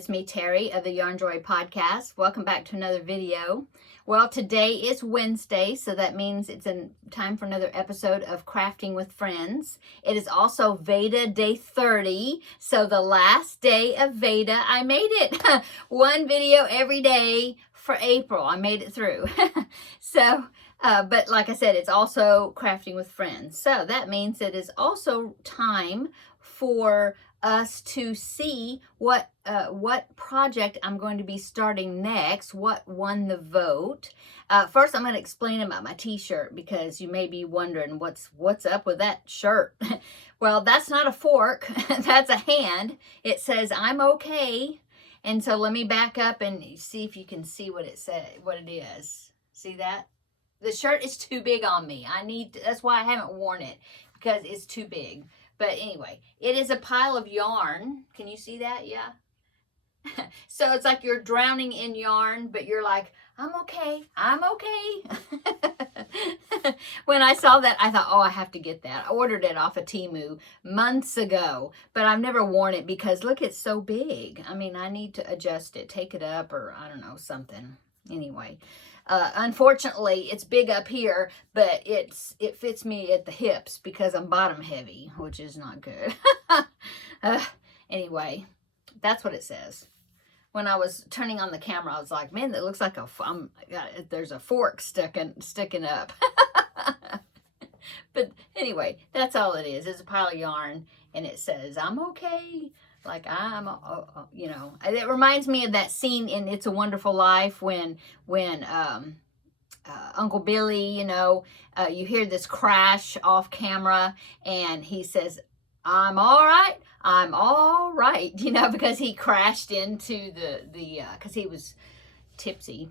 It's me, Terry, of the Yarnjoy podcast. Welcome back to another video. Well, today is Wednesday, so that means it's time for another episode of Crafting with Friends. It is also VEDA Day 30, so the last day of VEDA, I made it. One video every day for April. I made it through. But like I said, it's also Crafting with Friends. So that means it is also time for us to see what project I'm going to be starting next, what won the vote. First, I'm going to explain about my t-shirt because you may be wondering what's up with that shirt. Well, that's not a fork, that's a hand. It says I'm okay. And so let me back up and see if you can see what it is. See that? The shirt is too big on me. That's why I haven't worn it, because it's too big. But anyway, it is a pile of yarn. Can you see that? Yeah. So it's like you're drowning in yarn, but you're like, I'm okay. I'm okay. When I saw that, I thought, oh, I have to get that. I ordered it off of Temu months ago, but I've never worn it because look, it's so big. I mean, I need to adjust it, take it up, or I don't know, something. Anyway. Unfortunately, it's big up here, but it fits me at the hips because I'm bottom heavy, which is not good. Anyway, that's what it says. When I was turning on the camera, I was like, man, that looks like there's a fork sticking up. But anyway, that's all it is. It's a pile of yarn, and it says, I'm okay. Like it reminds me of that scene in It's a Wonderful Life when Uncle Billy, you hear this crash off camera and he says, I'm all right, because he crashed into because he was tipsy.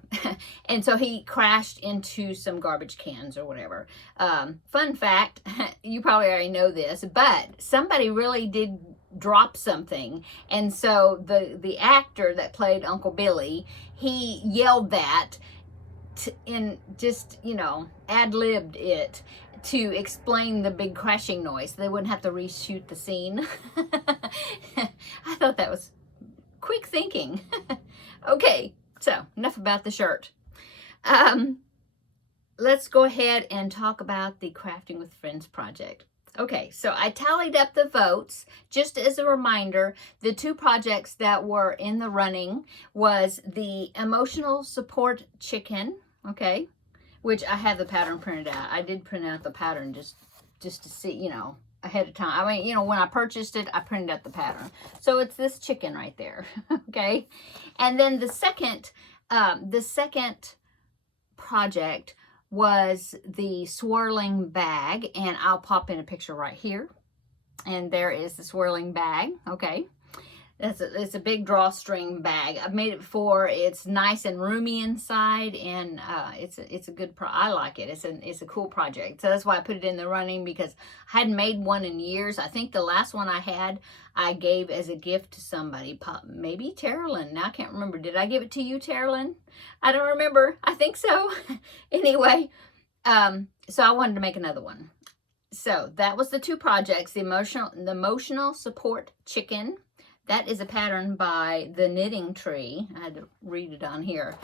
And so he crashed into some garbage cans or whatever. Fun fact, you probably already know this, but somebody really did drop something, and so the actor that played Uncle Billy, he yelled that ad-libbed it to explain the big crashing noise so they wouldn't have to reshoot the scene. I thought that was quick thinking. Okay, so enough about the shirt. Let's go ahead and talk about the Crafting with Friends project. Okay, so I tallied up the votes. Just as a reminder, the two projects that were in the running was the Emotional Support Chicken, okay, which I have the pattern printed out. I did print out the pattern just to see, ahead of time. I mean, when I purchased it, I printed out the pattern. So it's this chicken right there, okay? And then the second project was the swirling bag, and I'll pop in a picture right here. And there is the swirling bag, okay? It's a big drawstring bag. I've made it before. It's nice and roomy inside, and it's a good I like it. It's a cool project. So that's why I put it in the running, because I hadn't made one in years. I think the last one I had, I gave as a gift to somebody, maybe Terilyn. Now I can't remember. Did I give it to you, Terilyn? I don't remember. I think so. Anyway, so I wanted to make another one. So that was the two projects: the emotional support chicken. That is a pattern by The Knitting Tree. I had to read it on here.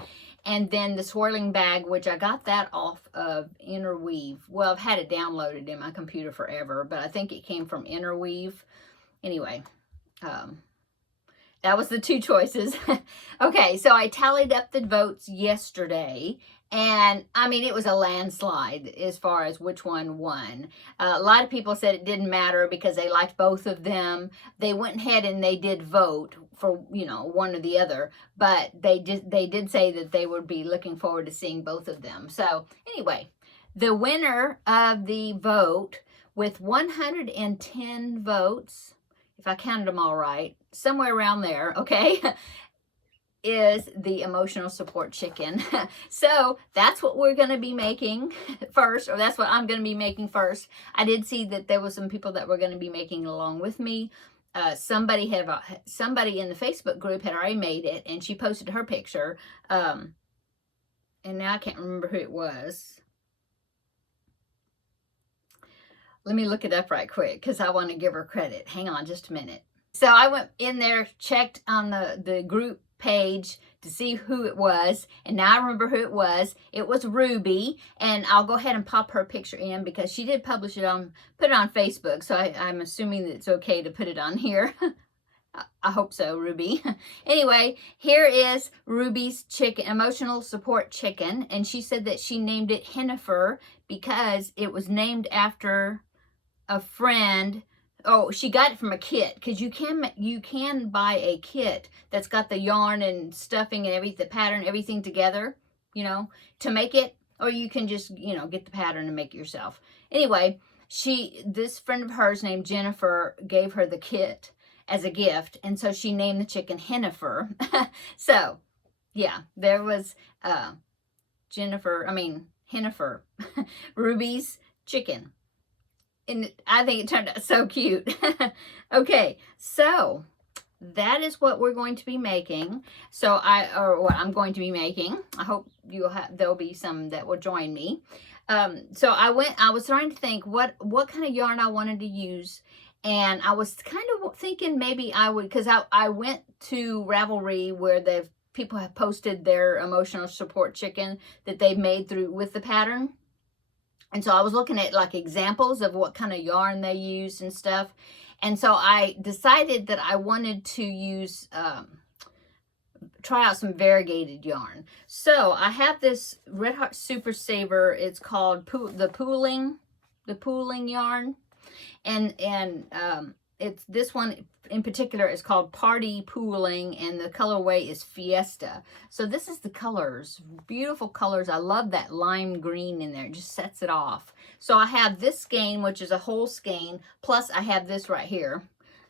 And then the swirling bag, which I got that off of Interweave. Well, I've had it downloaded in my computer forever, but I think it came from Interweave. Anyway, that was the two choices. Okay, so I tallied up the votes yesterday, and I mean, it was a landslide as far as which one won. A lot of people said it didn't matter because they liked both of them. They went ahead and they did vote for, one or the other, but they did say that they would be looking forward to seeing both of them. So anyway, the winner of the vote with 110 votes, if I counted them all right, somewhere around there, okay, is the emotional support chicken. So that's what we're going to be making first, or that's what I'm going to be making first. I did see that there was some people that were going to be making along with me. Somebody in the Facebook group had already made it, and she posted her picture. And now I can't remember who it was. Let me look it up right quick because I want to give her credit. Hang on just a minute. So I went in there, checked on the group page to see who it was, and now I remember who it was. It was Ruby, and I'll go ahead and pop her picture in because she did publish it put it on Facebook, so I'm assuming that it's okay to put it on here. I hope so, Ruby. Anyway, here is Ruby's chicken, emotional support chicken, and she said that she named it Hennifer because it was named after a friend. Oh, she got it from a kit, because you can buy a kit that's got the yarn and stuffing and everything, the pattern, everything together, to make it, or you can just, get the pattern and make it yourself. Anyway, this friend of hers named Jennifer gave her the kit as a gift, and so she named the chicken Hennifer. So, yeah, there was Hennifer, Ruby's chicken. And I think it turned out so cute. Okay, so that is what we're going to be making. Or what I'm going to be making. I hope there'll be some that will join me. So I was trying to think what kind of yarn I wanted to use. And I was kind of thinking maybe I would, because I went to Ravelry where people have posted their emotional support chicken that they've made with the pattern. And so I was looking at like examples of what kind of yarn they use and stuff. And so I decided that I wanted to try out some variegated yarn. So I have this Red Heart Super Saver. It's called the pooling yarn. And it's this one in particular is called Party Pooling, and the colorway is Fiesta. So this is the colors, beautiful colors. I love that lime green in there. It just sets it off. So I have this skein, which is a whole skein, plus I have this right here.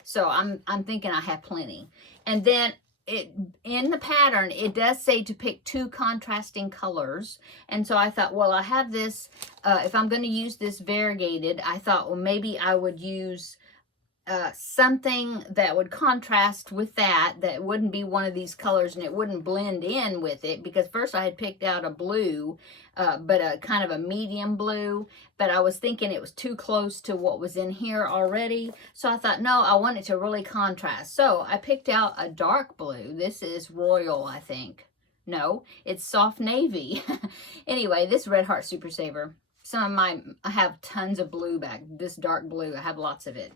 So I'm thinking I have plenty. And then in the pattern, it does say to pick 2 contrasting colors. And so I thought, well, I have this, if I'm going to use this variegated, I thought, well, maybe I would use something that would contrast with that wouldn't be one of these colors, and it wouldn't blend in with it, because first I had picked out a blue, but a kind of a medium blue, but I was thinking it was too close to what was in here already. So I thought, no, I want it to really contrast. So I picked out a dark blue. This is Royal, I think. No, it's soft navy. Anyway, this Red Heart Super Saver. I have tons of blue this dark blue. I have lots of it.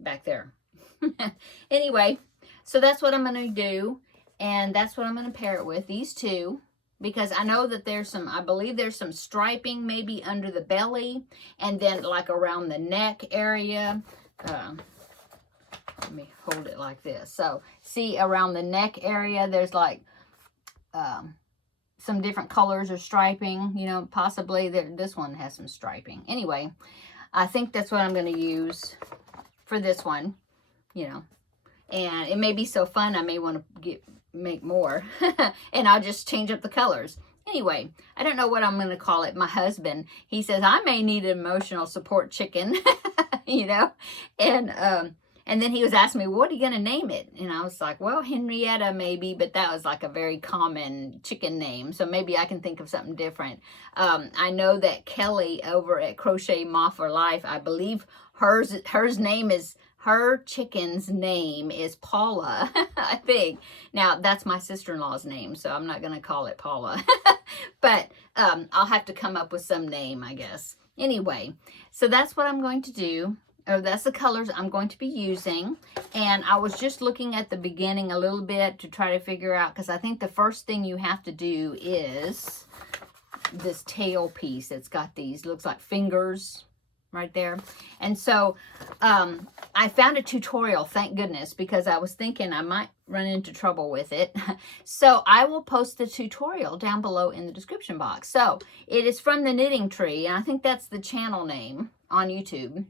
Back there. Anyway, so that's what I'm going to do, and that's what I'm going to pair it with, these two, because I know that I believe there's some striping maybe under the belly, and then like around the neck area. Let me hold it like this. So see, around the neck area there's like some different colors or striping, possibly this one has some striping. Anyway, I think that's what I'm going to use for this one, and it may be so fun I may want to make more and I'll just change up the colors. Anyway, I don't know what I'm going to call it. My husband, he says I may need an emotional support chicken, and then he was asking me, what are you going to name it? And I was like, well, Henrietta maybe, but that was like a very common chicken name. So maybe I can think of something different. I know that Kelly over at Crochet Ma for Life, I believe her chicken's name is Paula, I think. Now, that's my sister-in-law's name, so I'm not going to call it Paula. But I'll have to come up with some name, I guess. Anyway, so that's what I'm going to do. That's the colors I'm going to be using. And I was just looking at the beginning a little bit to try to figure out, because I think the first thing you have to do is this tail piece. It's got these, looks like fingers right there. And so I found a tutorial, thank goodness, because I was thinking I might run into trouble with it. So I will post the tutorial down below in the description box. So it is from the Knitting Tree, and I think that's the channel name on YouTube.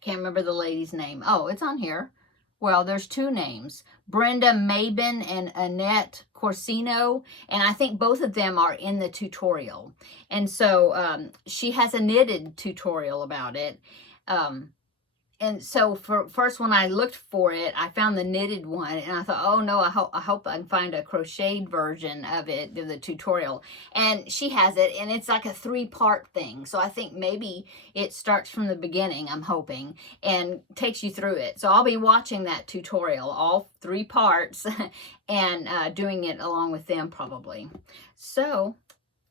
Can't remember the lady's name. Oh, it's on here. Well, there's 2 names, Brenda Mabin and Annette Corsino, and I think both of them are in the tutorial. And so she has a knitted tutorial about it. and so first when I looked for it, I found the knitted one, and I thought, oh no, I hope I can find a crocheted version of it, the tutorial. And she has it, and it's like a 3-part thing. So I think maybe it starts from the beginning, I'm hoping, and takes you through it. So I'll be watching that tutorial, all 3 parts, and doing it along with them probably. So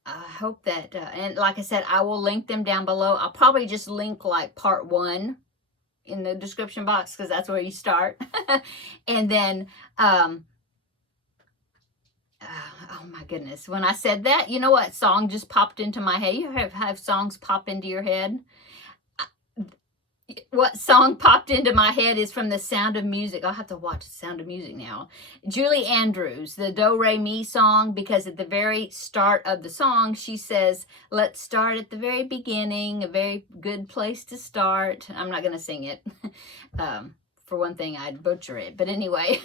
I hope that, and like I said, I will link them down below. I'll probably just link like part 1 in the description box, because that's where you start. And then oh my goodness, when I said that, you know what song just popped into my head? You have songs pop into your head? What song popped into my head is from The Sound of Music. I'll have to watch The Sound of Music now. Julie Andrews, the Do Re Mi song, because at the very start of the song, she says, let's start at the very beginning, a very good place to start. I'm not going to sing it. For one thing, I'd butcher it. But anyway,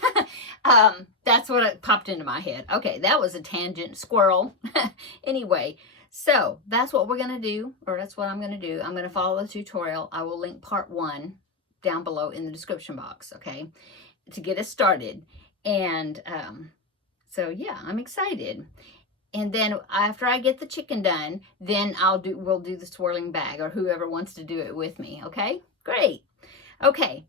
that's what popped into my head. Okay, that was a tangent. Squirrel. Anyway. So that's what we're going to do, or that's what I'm going to do. I'm going to follow the tutorial. I will link part 1 down below in the description box, okay, to get us started. And so yeah, I'm excited. And then after I get the chicken done, then we'll do the swirling bag, or whoever wants to do it with me, okay? Great. Okay,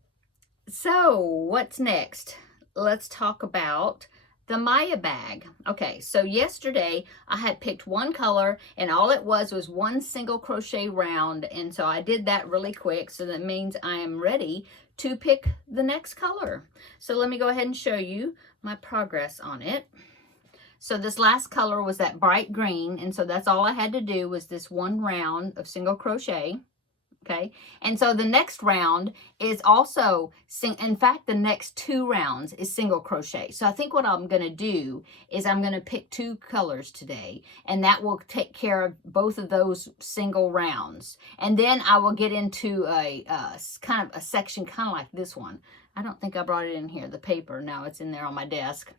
so what's next? Let's talk about the Maya bag. Okay, so yesterday I had picked one color, and all it was 1 single crochet round, and so I did that really quick, so that means I am ready to pick the next color. So let me go ahead and show you my progress on it. So this last color was that bright green, and so that's all I had to do was this 1 round of single crochet. Okay, and so the next round is also, in fact, the next 2 rounds is single crochet. So I think what I'm going to do is I'm going to pick 2 colors today, and that will take care of both of those single rounds. And then I will get into a kind of a section kind of like this one. I don't think I brought it in here, the paper. No, it's in there on my desk.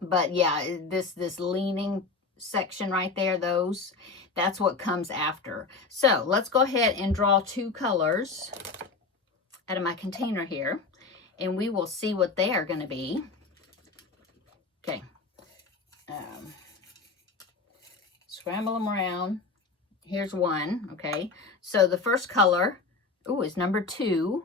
But yeah, this leaning section right there, that's what comes after. So let's go ahead and draw 2 colors out of my container here, and we will see what they are going to be. Okay, scramble them around. Here's 1. Okay, so the first color is number 2.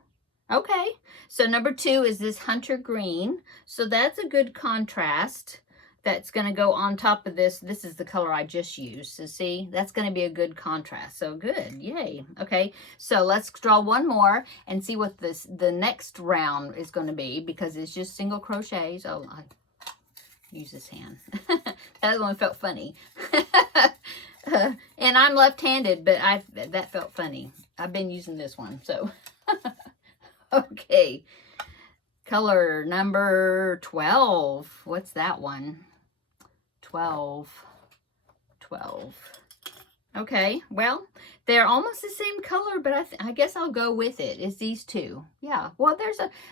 Okay, so number 2 is this hunter green, so that's a good contrast. That's going to go on top of this. This is the color I just used. So see, that's going to be a good contrast. So good. Yay. Okay. So let's draw 1 more and see what the next round is going to be, because it's just single crochet. So I'll use this hand. That one felt funny. And I'm left-handed, but that felt funny. I've been using this one. So, okay. Color number 12. What's that one? 12. Okay, well, they're almost the same color, but I guess I'll go with it. It's these 2. Yeah, well,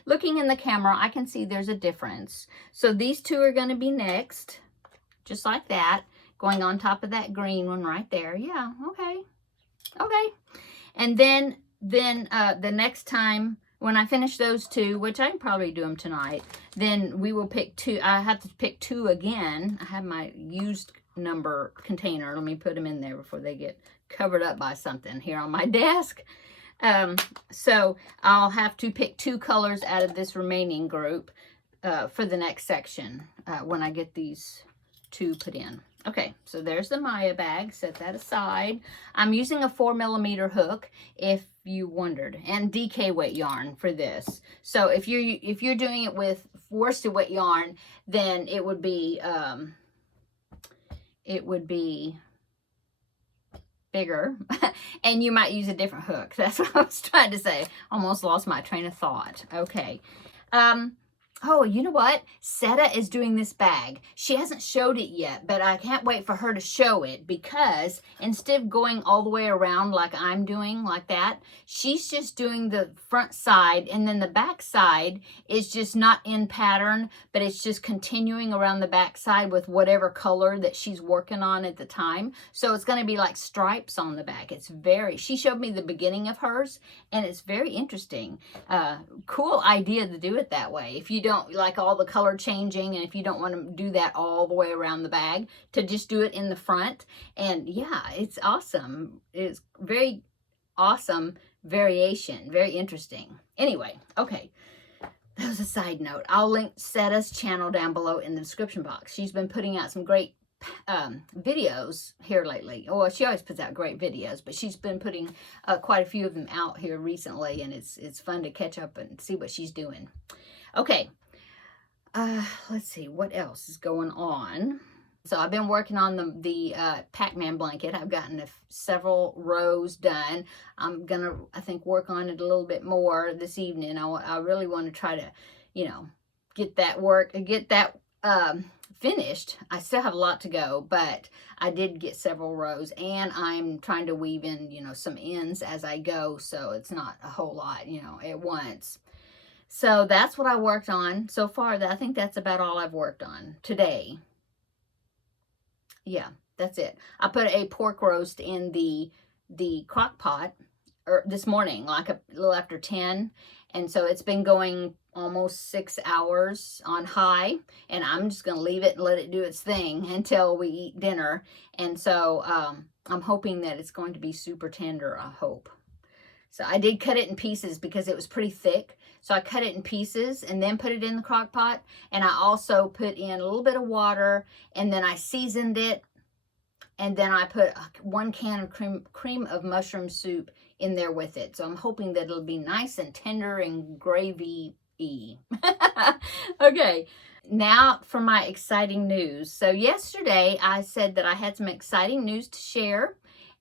looking in the camera, I can see there's a difference. So these 2 are going to be next, just like that, going on top of that green one right there. Yeah, okay. Okay. And then the next time, when I finish those 2, which I can probably do them tonight, then we will pick 2. I have to pick 2 again. I have my used number container. Let me put them in there before they get covered up by something here on my desk. So I'll have to pick 2 colors out of this remaining group for the next section when I get these 2 put in. Okay, so there's the Maya bag. Set that aside. I'm using a 4mm hook, if you wondered, and DK weight yarn for this. So if you're doing it with worsted weight yarn, then it would be bigger, and you might use a different hook. That's what I was trying to say. Almost lost my train of thought. Okay. Oh, you know what? Seta is doing this bag. She hasn't showed it yet, but I can't wait for her to show it, because instead of going all the way around like I'm doing, like that, she's just doing the front side, and then the back side is just not in pattern, but it's just continuing around the back side with whatever color that she's working on at the time. So it's going to be like stripes on the back. She showed me the beginning of hers, and it's very interesting. Cool idea to do it that way. If you don't like all the color changing, and if you don't want to do that all the way around the bag, to just do it in the front. And yeah, it's awesome. It's very awesome variation. Very interesting. Anyway, okay. That was a side note. I'll link Seta's channel down below in the description box. She's been putting out some great videos here lately. Well, she always puts out great videos, but she's been putting quite a few of them out here recently, and it's fun to catch up and see what she's doing. Okay, let's see what else is going on. So I've been working on the Pac-Man blanket. I've gotten several rows done. I'm gonna, I think, work on it a little bit more this evening. I really want to try to, you know, get that finished. I still have a lot to go, but I did get several rows, and I'm trying to weave in, you know, some ends as I go, so it's not a whole lot, you know, at once. So that's what I worked on so far. I think that's about all I've worked on today. Yeah, that's it. I put a pork roast in the crock pot this morning, like a little after 10. And so it's been going almost 6 hours on high, and I'm just going to leave it and let it do its thing until we eat dinner. And so I'm hoping that it's going to be super tender, I hope. So I did cut it in pieces because it was pretty thick. So I cut it in pieces and then put it in the crock pot. And I also put in a little bit of water, and then I seasoned it. And then I put 1 can of cream of mushroom soup in there with it. So I'm hoping that it'll be nice and tender and gravy-y. Okay, now for my exciting news. So yesterday I said that I had some exciting news to share,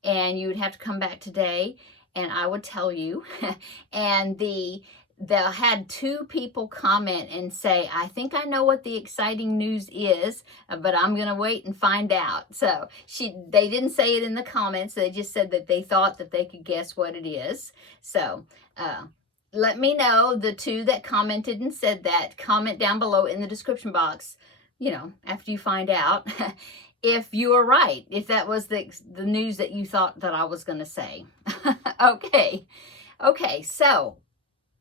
and you would have to come back today and I would tell you. And they had 2 people comment and say, I think I know what the exciting news is, but I'm going to wait and find out. So they didn't say it in the comments. They just said that they thought that they could guess what it is. So let me know, the 2 that commented and said that. Comment down below in the description box, you know, after you find out, if you were right, if that was the news that you thought that I was going to say. Okay, so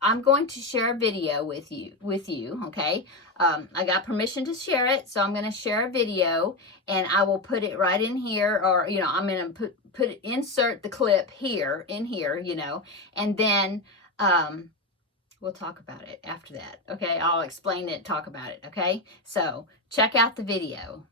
I'm going to share a video with you, okay? I got permission to share it, so I'm going to share a video, and I will put it right in here, or, you know, I'm going to insert the clip in here, you know, and then we'll talk about it after that, okay? I'll explain it, talk about it, okay? So check out the video.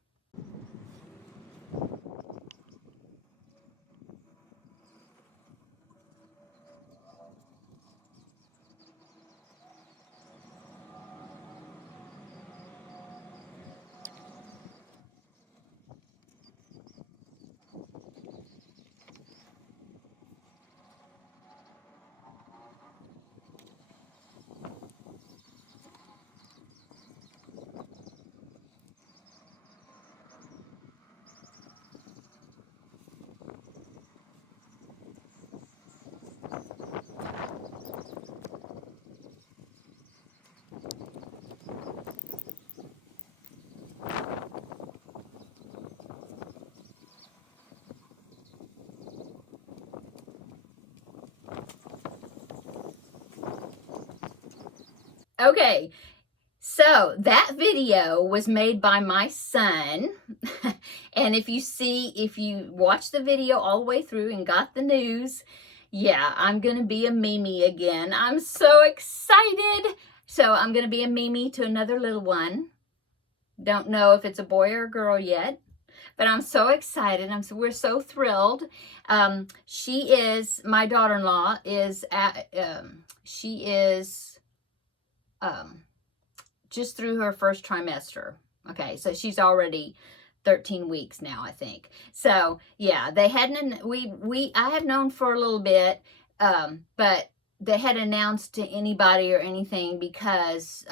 Okay, so that video was made by my son. And if you watch the video all the way through and got the news, yeah, I'm going to be a Mimi again. I'm so excited. So I'm going to be a Mimi to another little one. Don't know if it's a boy or a girl yet, but I'm so excited. We're so thrilled. My daughter-in-law is just through her first trimester. Okay, so she's already 13 weeks now, I think. So yeah, they hadn't, I have known for a little bit, but they hadn't announced to anybody or anything because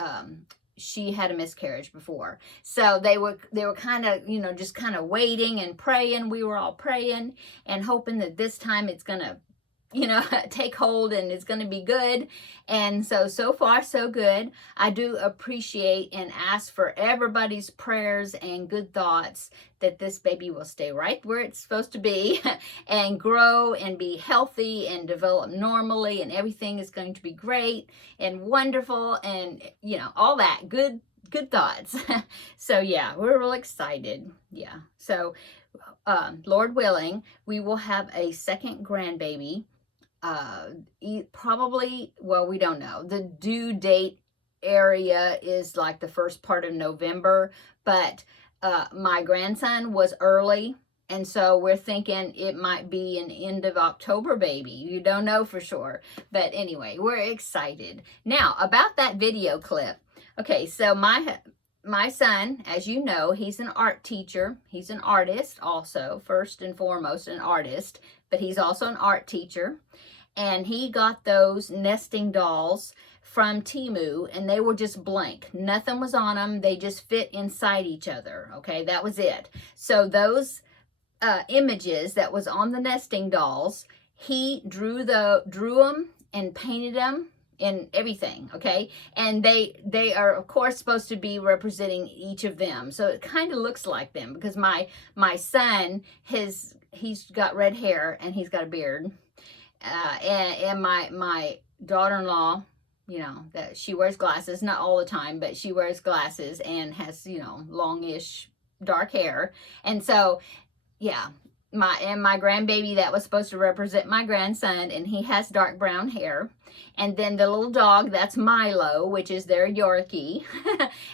she had a miscarriage before. So they were kind of, you know, just kind of waiting and praying. We were all praying and hoping that this time it's going to, you know, take hold and it's going to be good. And so far so good. I do appreciate and ask for everybody's prayers and good thoughts that this baby will stay right where it's supposed to be and grow and be healthy and develop normally, and everything is going to be great and wonderful, and, you know, all that good thoughts. So yeah, we're real excited. Yeah. So Lord willing, we will have a second grandbaby. Probably, well, we don't know. The due date area is like the first part of November, but my grandson was early, and so we're thinking it might be an end of October baby. You don't know for sure, but anyway, we're excited. Now, about that video clip. Okay, so my son, as you know, he's an art teacher. He's an artist also, first and foremost an artist, but he's also an art teacher. And he got those nesting dolls from Temu, and they were just blank. Nothing was on them. They just fit inside each other. Okay, that was it. So those images that was on the nesting dolls, he drew them and painted them and everything. Okay, and they are of course supposed to be representing each of them. So it kind of looks like them, because my son, he's got red hair and he's got a beard. And my daughter-in-law, you know, that she wears glasses, not all the time, but she wears glasses and has, you know, longish dark hair. And so, yeah, my grandbaby that was supposed to represent my grandson, and he has dark brown hair. And then the little dog, that's Milo, which is their Yorkie.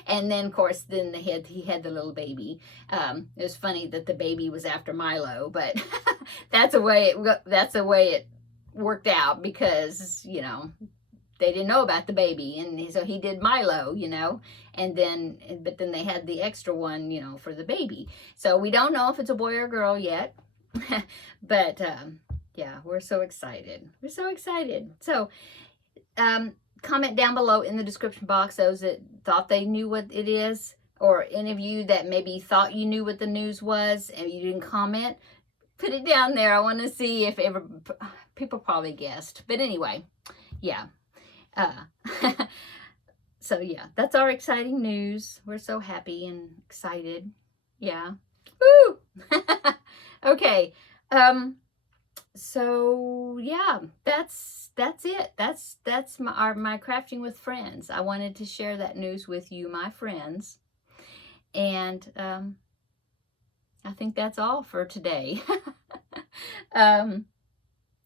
And then, of course, then he had the little baby. It was funny that the baby was after Milo, but that's the way it worked out, because, you know, they didn't know about the baby, and so he did Milo, you know, but then they had the extra one, you know, for the baby. So we don't know if it's a boy or girl yet. But yeah, we're so excited. So comment down below in the description box those that thought they knew what it is, or any of you that maybe thought you knew what the news was and you didn't comment. Put it down there. I want to see if people probably guessed. But anyway, yeah. So yeah, that's our exciting news. We're so happy and excited. Yeah. Woo! Okay. So yeah, that's it. That's my crafting with friends. I wanted to share that news with you, my friends. And I think that's all for today.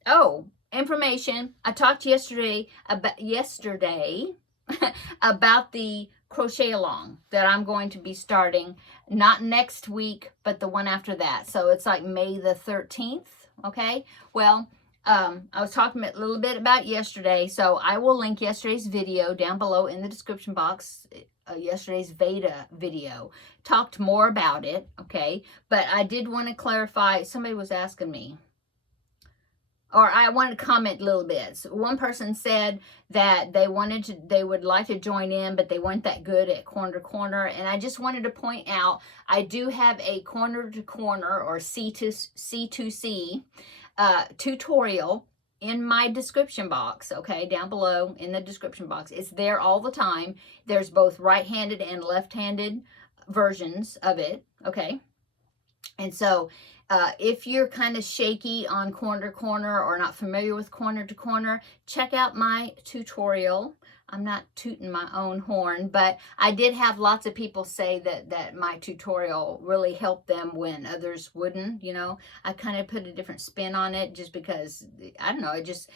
Oh, information. I talked yesterday about the crochet along that I'm going to be starting, not next week, but the one after that. So it's like May the 13th. Okay. Well, I was talking a little bit about yesterday, so I will link yesterday's video down below in the description box. Yesterday's VEDA video talked more about it. Okay. But I did want to clarify. Somebody was asking me, or I wanted to comment a little bit. So one person said that they would like to join in, but they weren't that good at corner to corner. And I just wanted to point out, I do have a corner to corner, or C2C tutorial in my description box, okay, down below in the description box. It's there all the time. There's both right-handed and left-handed versions of it, okay? And so if you're kind of shaky on corner to corner or not familiar with corner to corner, check out my tutorial. I'm not tooting my own horn, but I did have lots of people say that my tutorial really helped them when others wouldn't, you know. I kind of put a different spin on it just because, I don't know, it just,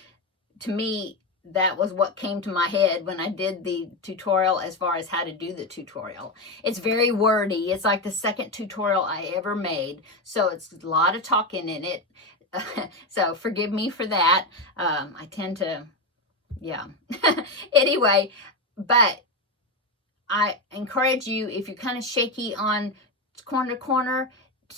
to me, that was what came to my head when I did the tutorial as far as how to do the tutorial. It's very wordy. It's like the second tutorial I ever made. So it's a lot of talking in it. So forgive me for that. I tend to, yeah. Anyway, but I encourage you, if you're kind of shaky on corner to corner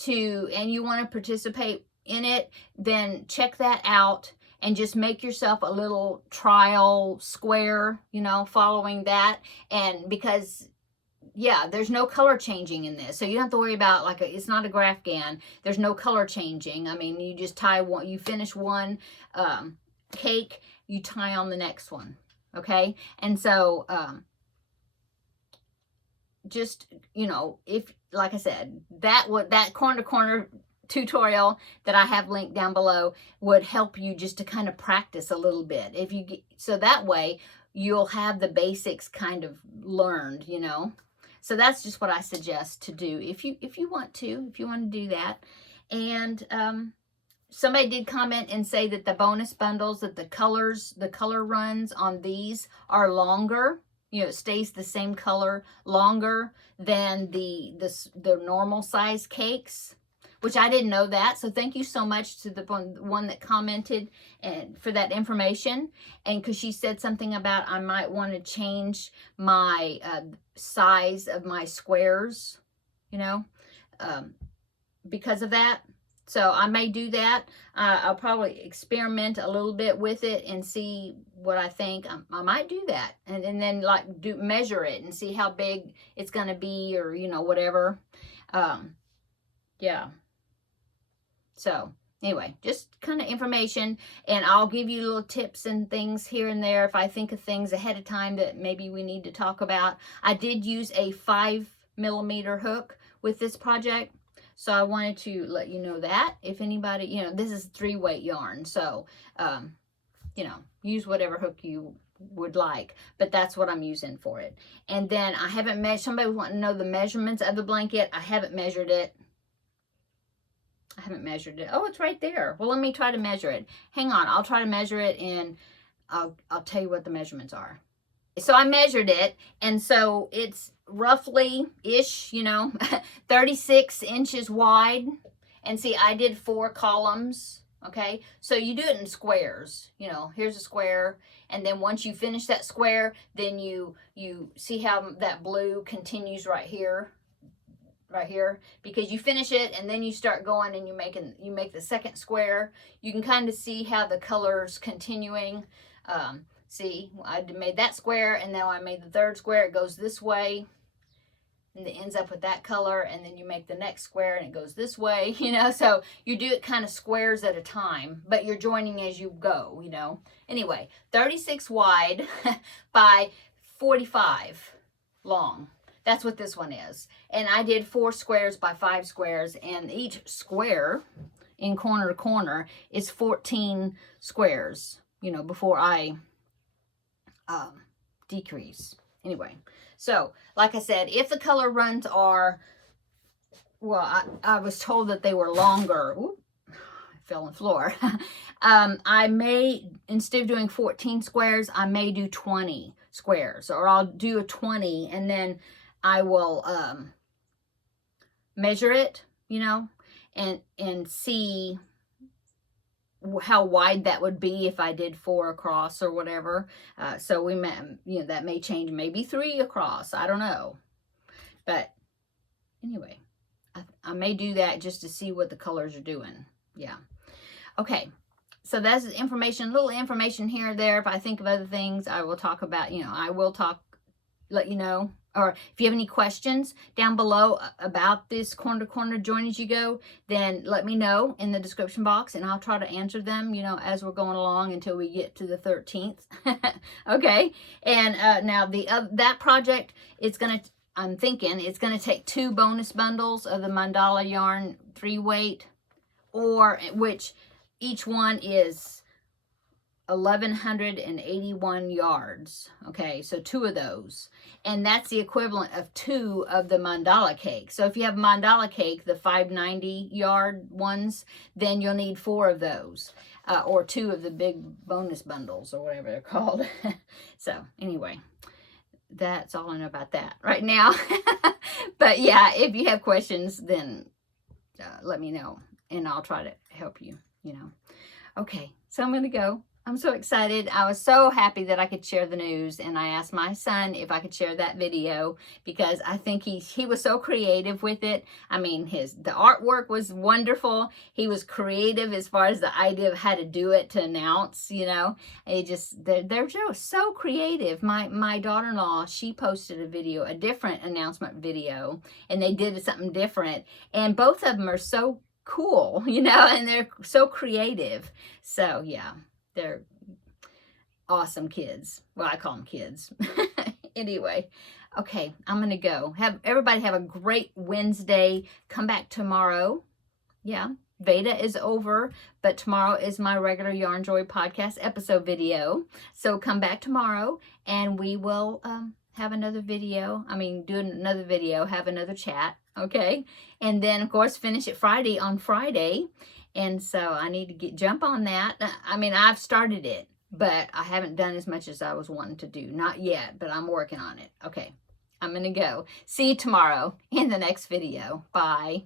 and you want to participate in it, then check that out. And just make yourself a little trial square, you know, following that. And because yeah, there's no color changing in this. So you don't have to worry about, like, it's not a Grafgan. There's no color changing. I mean, you just tie one, you finish one cake, you tie on the next one. Okay. And so, just, you know, if, like I said, that corner to corner tutorial that I have linked down below would help you just to kind of practice a little bit. If you get, so that way you'll have the basics kind of learned, you know. So that's just what I suggest to do if you want to do that. And somebody did comment and say that the bonus bundles, that the color runs on these are longer. You know, it stays the same color longer than the normal size cakes, which I didn't know that. So thank you so much to the one that commented and for that information. And because she said something about I might want to change my size of my squares, you know, because of that. So I may do that. I'll probably experiment a little bit with it and see what I think. I might do that. And then like measure it and see how big it's going to be, or, you know, whatever. Yeah. So anyway, just kind of information, and I'll give you little tips and things here and there if I think of things ahead of time that maybe we need to talk about. I did use a 5mm hook with this project. So I wanted to let you know that if anybody, you know, this is 3-weight yarn. So, you know, use whatever hook you would like, but that's what I'm using for it. And then I haven't measured, somebody was wanting to know the measurements of the blanket. I haven't measured it. Oh, it's right there. Well, let me try to measure it. Hang on. I'll try to measure it, and I'll tell you what the measurements are. So I measured it, and so it's roughly-ish, you know, 36 inches wide. And see, I did 4 columns, okay? So you do it in squares, you know, here's a square, and then once you finish that square, then you see how that blue continues right here, because you finish it and then you start going and you make the second square. You can kind of see how the colors continuing. See, I made that square, and now I made the third square. It goes this way, and it ends up with that color, and then you make the next square, and it goes this way, you know. So you do it kind of squares at a time, but you're joining as you go, you know. Anyway, 36 wide by 45 long. That's what this one is. And I did 4 squares by 5 squares, and each square in corner to corner is 14 squares, you know, before I decrease. Anyway, so like I said, if the color runs are, well, I was told that they were longer. Ooh, I fell on the floor. I may, instead of doing 14 squares, I may do 20 squares, or I'll do a 20, and then I will measure it, you know, and see how wide that would be if I did 4 across or whatever. So we may, you know, that may change, maybe 3 across. I don't know. But anyway, I may do that just to see what the colors are doing. Yeah. Okay. So that's information, little information here or there. If I think of other things, I will talk about, you know, I will let you know. Or if you have any questions down below about this corner to corner join as you go, then let me know in the description box, and I'll try to answer them, you know, as we're going along until we get to the 13th. Okay. And now that project, I'm thinking it's going to take 2 bonus bundles of the mandala yarn 3-weight, or which each one is 1,181 yards. Okay, so 2 of those, and that's the equivalent of 2 of the mandala cake. So if you have mandala cake, the 590 yard ones, then you'll need 4 of those, or 2 of the big bonus bundles, or whatever they're called. So anyway, that's all I know about that right now. But yeah, if you have questions, then let me know, and I'll try to help you, you know. Okay, so I'm gonna go. I'm so excited. I was so happy that I could share the news, and I asked my son if I could share that video because I think he was so creative with it. I mean, the artwork was wonderful. He was creative as far as the idea of how to do it, to announce, you know. They're just so creative. My daughter-in-law, she posted a video, a different announcement video, and they did something different, and both of them are so cool, you know, and they're so creative. So yeah, they're awesome kids. Well, I call them kids. Anyway, okay, I'm gonna go. Everybody have a great Wednesday. Come back tomorrow. Yeah, VEDA is over, but tomorrow is my regular Yarnjoy podcast episode video. So come back tomorrow, and we will have another video. Do another video, have another chat, okay? And then, of course, finish it on Friday. And so I need to jump on that. I've started it, but I haven't done as much as I was wanting to do. Not yet, but I'm working on it. Okay, I'm going to go. See you tomorrow in the next video. Bye.